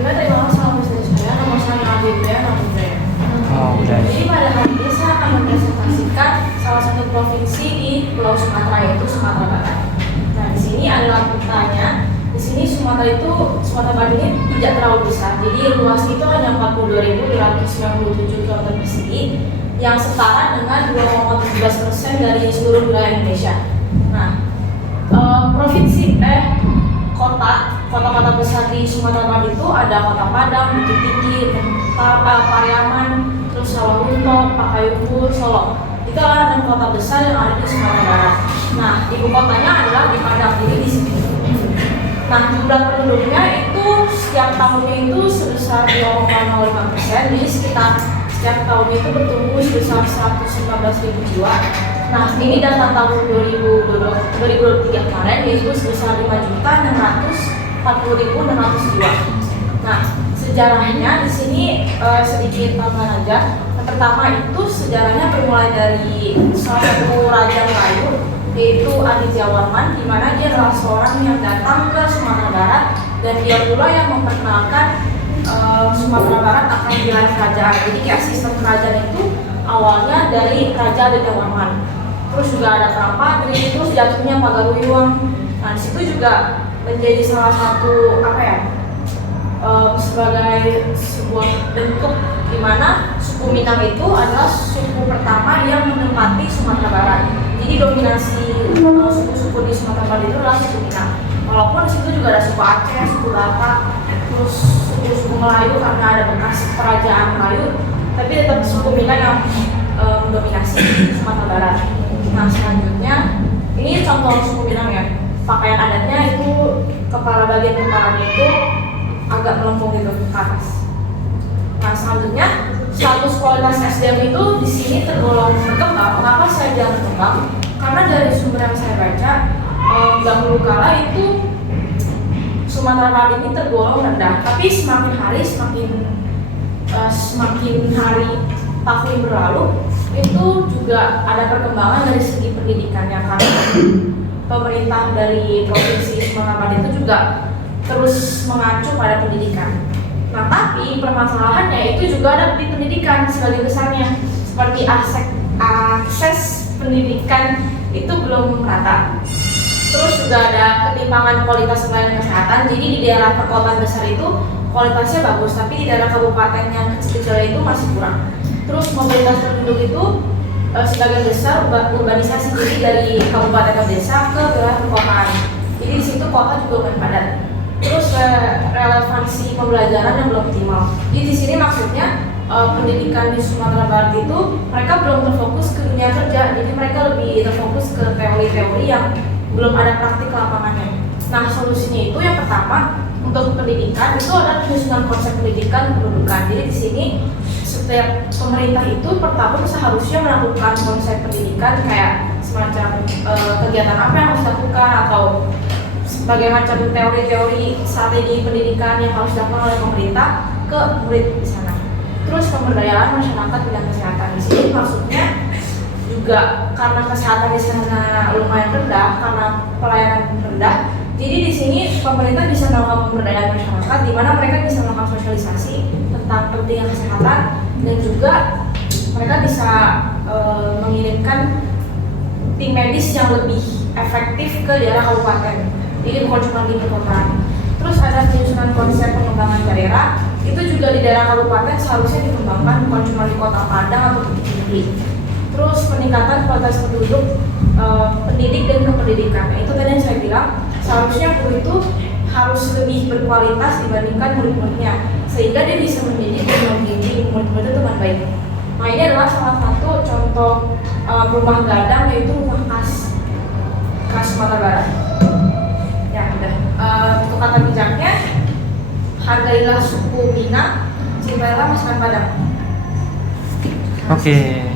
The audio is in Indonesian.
Sebelumnya terima kasih sama presiden saya, nama saya Nabil Budaya, nama budaya. Jadi pada hari ini saya akan mempresentasikan salah satu provinsi di Pulau Sumatera, yaitu Sumatera Barat. Nah, di sini adalah petanya. Di sini Sumatera Barat ini tidak terlalu besar. Jadi luasnya itu hanya 42.297 km persegi, yang setara dengan 2,17% dari seluruh wilayah Indonesia. Nah, kota-kota besar di Sumatera Barat itu ada Kota Padang, Bukit Tinggi, Pariaman, terus Sawalunto, Pakayukur, Solo. Itu adalah 6 kota besar yang ada di Sumatera Barat. Nah, ibu kotanya adalah di Padang, jadi di sini. Nah, jumlah penduduknya itu setiap tahunnya itu sebesar 2,05%, jadi sekitar setiap tahunnya itu bertumbuh sebesar 115.000 jiwa. Nah, ini data tahun 2023 kemarin, yaitu sebesar 5.640.600 jiwa. Nah, sejarahnya di sini sedikit tambahan aja. Yang pertama itu sejarahnya bermulai dari salah satu raja Melayu, yaitu Adityawarman, di mana dia adalah seorang yang datang ke Sumatera Barat dan dia pula yang memperkenalkan Sumatera Barat akan wilayah kerajaan. Jadi kayak sistem kerajaan itu awalnya dari Raja Adityawarman. Terus juga ada Prapadri, terus jatuhnya Pagaruyung. Nah, di situ juga menjadi salah satu sebagai sebuah bentuk di mana suku Minang itu adalah suku pertama yang menempati Sumatera Barat. Jadi dominasi suku-suku di Sumatera Barat itu adalah suku Minang. Walaupun di situ juga ada suku Aceh, suku Batak, terus suku-suku Melayu karena ada bekas kerajaan Melayu, tapi tetap suku Minang yang mendominasi di Sumatera Barat. Nah, selanjutnya ini contoh suku Minang ya. Pakaian adatnya itu bagian kepalanya itu agak melempung gitu ke atas. Nah, selanjutnya status kualitas SDM itu di sini tergolong berkembang. Kenapa saya bilang berkembang? Karena dari sumber yang saya baca, dahulu kala itu Sumatera Barat ini tergolong rendah. Tapi semakin hari tahun berlalu, itu juga ada perkembangan dari segi pendidikannya, karena pemerintah dari provinsi Sumatera Barat itu juga terus mengacu pada pendidikan. Nah, tapi permasalahannya itu juga ada di pendidikan sebagai besarnya, seperti akses pendidikan itu belum merata. Terus juga ada ketimpangan kualitas pelayanan kesehatan. Jadi di daerah perkotaan besar itu kualitasnya bagus, tapi di daerah kabupaten yang kecil-kecil itu masih kurang. Terus mobilitas penduduk itu sebagian besar urbanisasi, jadi dari kabupaten ke desa ke wilayah perkotaan. Jadi di situ kota juga lumayan padat. Terus relevansi pembelajaran yang belum optimal. Jadi di sini maksudnya pendidikan di Sumatera Barat itu mereka belum terfokus ke dunia kerja, jadi mereka lebih terfokus ke teori-teori yang belum ada praktik lapangannya. Nah, solusinya itu yang pertama untuk pendidikan itu ada penyusunan konsep pendidikan pendudukan. Jadi di sini setiap pemerintah itu per tahun seharusnya melakukan konsep pendidikan kayak semacam kegiatan apa yang harus dilakukan atau sebagai macam teori-teori strategi pendidikan yang harus dilakukan oleh pemerintah ke murid di sana. Terus pemberdayaan masyarakat bidang kesehatan di sini maksudnya juga karena kesehatan di sana lumayan rendah, karena pelayanan rendah. Jadi di sini pemerintah bisa melakukan pemberdayaan masyarakat, di mana mereka bisa melakukan sosialisasi tentang pentingnya kesehatan dan juga mereka bisa mengirimkan tim medis yang lebih efektif ke daerah kabupaten. Jadi bukan cuma di perkotaan. Terus ada penyusunan konsep pengembangan daerah, itu juga di daerah kabupaten seharusnya dikembangkan, bukan cuma di Kota Padang atau Bukit Tinggi. Terus peningkatan kualitas penduduk, pendidik dan kependidikan. Nah, itu tadi yang saya bilang, seharusnya guru itu harus lebih berkualitas dibandingkan murid-muridnya, sehingga dia bisa mendidik dan membimbing murid-murid itu dengan baik. Nah, ini adalah salah satu contoh rumah gadang, yaitu rumah khas Sumatera Barat. Ya, udah. Untuk kata bijaknya, hargailah suku Minang, cintailah masakan Padang. Oke.